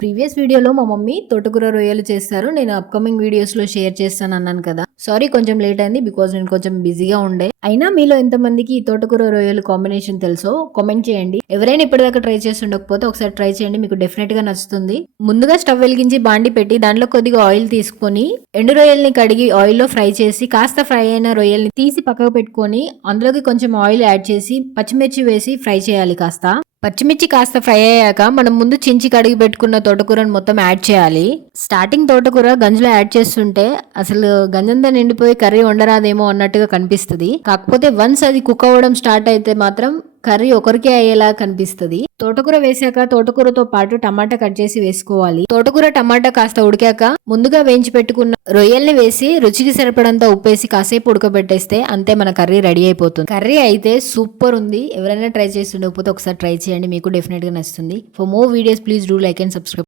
Previous వీడియోలో మా mummy తోటకూర రొయ్యలు చేస్తారు. నేను అప్కమింగ్ వీడియోస్‌లో షేర్ చేస్తాను అన్నాను కదా! సారీ కొంచెం లేట్ అయింది. బికాజ్ నేను కొంచెం బిజీగా ఉండే. అయినా మీలో ఎంతమందికి ఈ తోటకూర రొయ్యలు కాంబినేషన్ తెలుసో కామెంట్ చేయండి. ఎవరైనా ఇప్పటిదాకా ట్రై చేసి ఉండకపోతే ఒకసారి ట్రై చేయండి. మీకు డెఫినెట్‌గా నచ్చుతుంది. ముందుగా స్టవ్ వెలిగించి బాండి పెట్టి దాంట్లో కొద్దిగా ఆయిల్ తీసుకొని ఎండు రొయ్యల్ని కడిగి ఆయిల్‌లో ఫ్రై చేసి కాస్త ఫ్రై అయిన రొయ్యల్ని తీసి పక్కకు పెట్టుకొని అందులోకి కొంచెం ఆయిల్ యాడ్ చేసి పచ్చిమిర్చి వేసి ఫ్రై చేయాలి కాస్త. పచ్చిమిర్చి కాస్త ఫ్రై అయ్యాక మనం ముందు చించి కడిగి పెట్టుకున్న తోటకూరను మొత్తం యాడ్ చేయాలి. స్టార్టింగ్ తోటకూర గంజులో యాడ్ చేస్తుంటే అసలు గంజంతా నిండిపోయి కర్రీ వండరాదేమో అన్నట్టుగా కనిపిస్తుంది. కాకపోతే వన్స్ అది కుక్ అవ్వడం స్టార్ట్ అయితే మాత్రం కర్రీ ఒకరికే అయ్యేలా కనిపిస్తుంది. తోటకూర వేసాక తోటకూరతో పాటు టమాటా కట్ చేసి వేసుకోవాలి. తోటకూర టమాటా కాస్త ఉడికాక ముందుగా వేయించి పెట్టుకున్న రొయ్యల్ని వేసి రుచికి సరిపడంత ఉప్పేసి కాసేపు ఉడకబెట్టేస్తే అంతే మన కర్రీ రెడీ అయిపోతుంది. కర్రీ అయితే సూపర్ ఉంది. ఎవరైనా ట్రై చేసి ఉండకపోతే ఒకసారి ట్రై చేయండి. మీకు డెఫినెట్ గా నచ్చుతుంది. For more videos please do like and subscribe.